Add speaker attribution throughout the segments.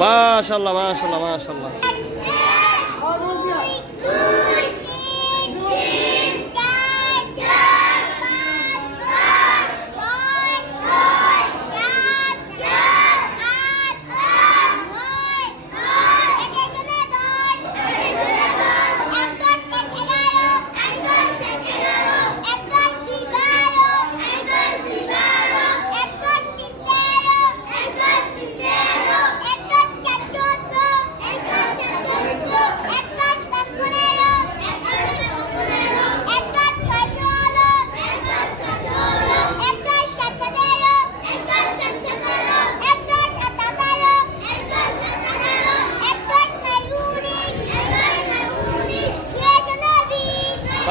Speaker 1: মাশাল্লাহ মাশাল্লাহ মাশাল্লাহ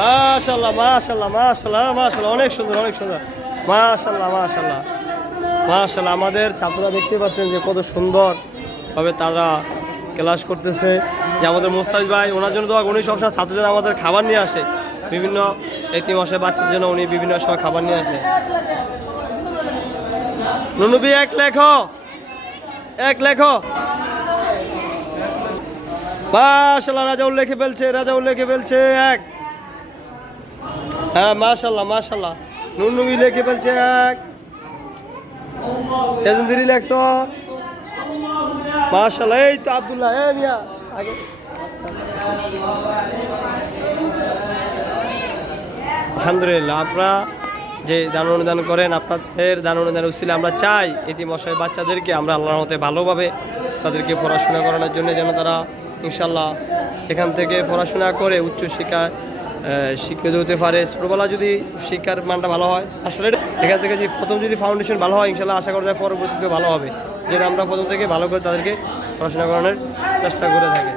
Speaker 1: মাশাল্লাহ মাশাল্লাহ মাশাল্লাহ মাশাল্লাহ অনেক সুন্দর অনেক সুন্দর। মাশাল্লাহ মাশাল্লাহ মাশাল্লাহ আমাদের ছাত্ররা দেখতে পাচ্ছেন যে কত সুন্দর ভাবে তারা ক্লাস করতেছে। যে আমাদের মোস্তাজ ভাই, ওনার জন্য তো উনি সবসময় ছাত্রদের আমাদের খাবার নিয়ে আসে। বিভিন্ন একটি মাসে বাচ্চার জন্য উনি বিভিন্ন সময় খাবার নিয়ে আসে। নুনুবি এক লেখো। এক লেখো। মাশাল্লাহ রাজা উল্লেখে ফেলছে, রাজা উল্লেখে ফেলছে, এক। হ্যাঁ মাশাল্লাহ মাশাল্লাহ নুনুবি লিখে ফেলছে এক। এজন্দিরি লেখছ? মাশাল্লাহ এই তো আব্দুল্লাহ এ মিয়া আগে। আলহামদুলিল্লাহ, আপনারা যে দান অনুদান করেন, আপনাদের দান অনুদান উচিলে আমরা চাই। ইতিমশাই বাচ্চাদেরকে আমরা আল্লাহর মতে ভালোভাবে তাদেরকে পড়াশোনা করানোর জন্য যেন তারা ইনশাল্লাহ এখান থেকে পড়াশোনা করে উচ্চশিক্ষা শিক্ষিত হতে পারে। ছোটোবেলা যদি শিক্ষার মানটা ভালো হয়, আসলে এখান থেকে যদি প্রথম যদি ফাউন্ডেশন ভালো হয় ইনশাল্লাহ আশা করা যায় পরবর্তীতে ভালো হবে। যেটা আমরা প্রথম থেকে ভালো করে তাদেরকে পড়াশোনা করানোর চেষ্টা করে থাকি।